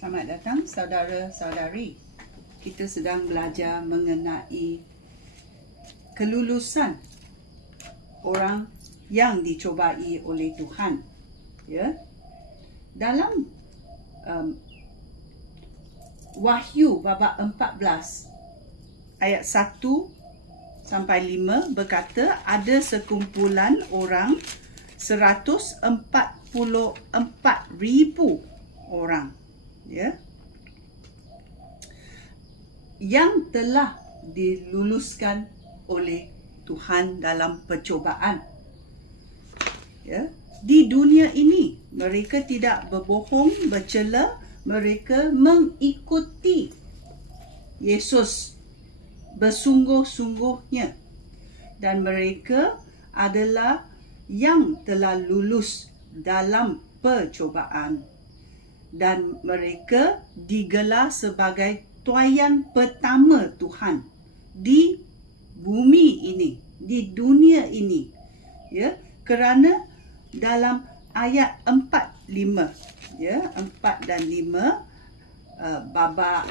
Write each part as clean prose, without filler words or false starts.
Selamat datang saudara-saudari. Kita sedang belajar mengenai kelulusan orang yang dicobai oleh Tuhan. Ya. Dalam Wahyu babak 14 ayat 1 sampai 5 berkata ada sekumpulan orang 144,000 orang, ya, yang telah diluluskan oleh Tuhan dalam percobaan. Ya, di dunia ini mereka tidak berbohong, bercela, mereka mengikuti Yesus bersungguh-sungguhnya, dan mereka adalah yang telah lulus dalam percobaan, dan mereka digelar sebagai tuaian pertama Tuhan di bumi ini, di dunia ini, ya, kerana dalam ayat 4-5, ya, 4 dan 5 babak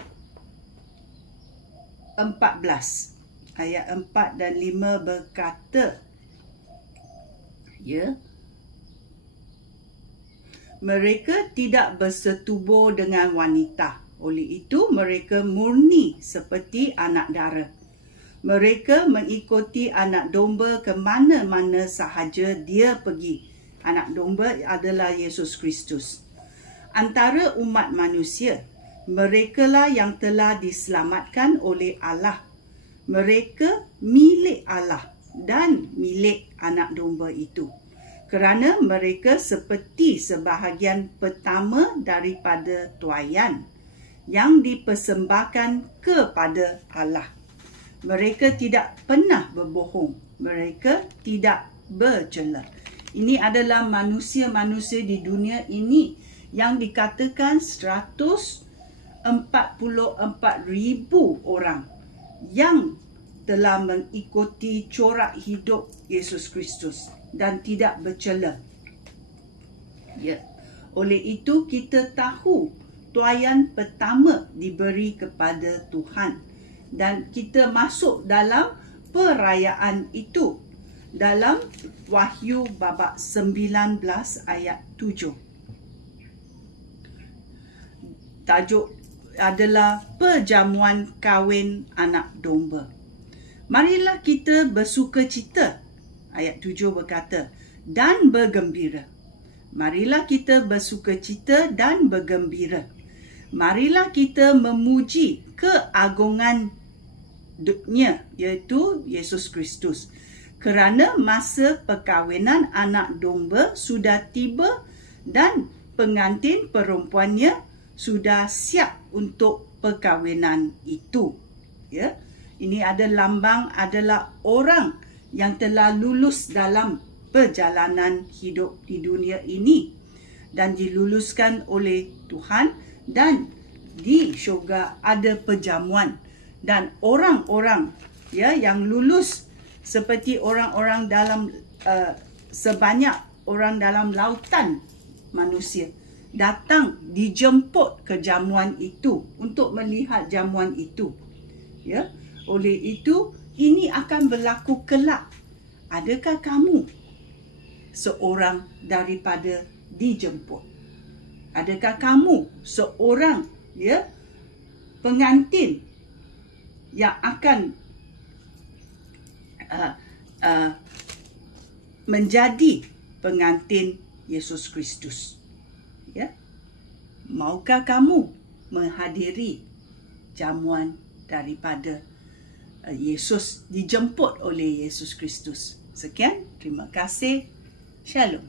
14 ayat 4 dan 5 berkata, ya, mereka tidak bersetubuh dengan wanita, oleh itu mereka murni seperti anak dara. Mereka mengikuti anak domba ke mana-mana sahaja dia pergi. Anak domba adalah Yesus Kristus. Antara umat manusia, merekalah yang telah diselamatkan oleh Allah. Mereka milik Allah dan milik anak domba itu, kerana mereka seperti sebahagian pertama daripada tuaian yang dipersembahkan kepada Allah. Mereka tidak pernah berbohong, mereka tidak bercela. Ini adalah manusia-manusia di dunia ini yang dikatakan 144,000 orang yang telah mengikuti corak hidup Yesus Kristus dan tidak bercela. Ya. Oleh itu kita tahu tuaian pertama diberi kepada Tuhan, dan kita masuk dalam perayaan itu dalam Wahyu babak 19 ayat 7. Tajuk adalah perjamuan kahwin anak domba. Marilah kita bersukacita. Ayat 7 berkata, dan bergembira. Marilah kita bersukacita dan bergembira. Marilah kita memuji keagungannya, iaitu Yesus Kristus. Kerana masa perkahwinan anak domba sudah tiba dan pengantin perempuannya sudah siap untuk perkahwinan itu. Ya, ini ada lambang adalah orang yang telah lulus dalam perjalanan hidup di dunia ini dan diluluskan oleh Tuhan, dan di syurga ada perjamuan, dan orang-orang, ya, yang lulus seperti orang-orang dalam sebanyak orang dalam lautan manusia datang dijemput ke jamuan itu untuk melihat jamuan itu. Ya, oleh itu ini akan berlaku kelak. Adakah kamu seorang daripada dijemput? Adakah kamu seorang, ya, pengantin yang akan menjadi pengantin Yesus Kristus? Ya, maukah kamu menghadiri jamuan daripada Yesus, dijemput oleh Yesus Kristus? Sekian, terima kasih. Shalom.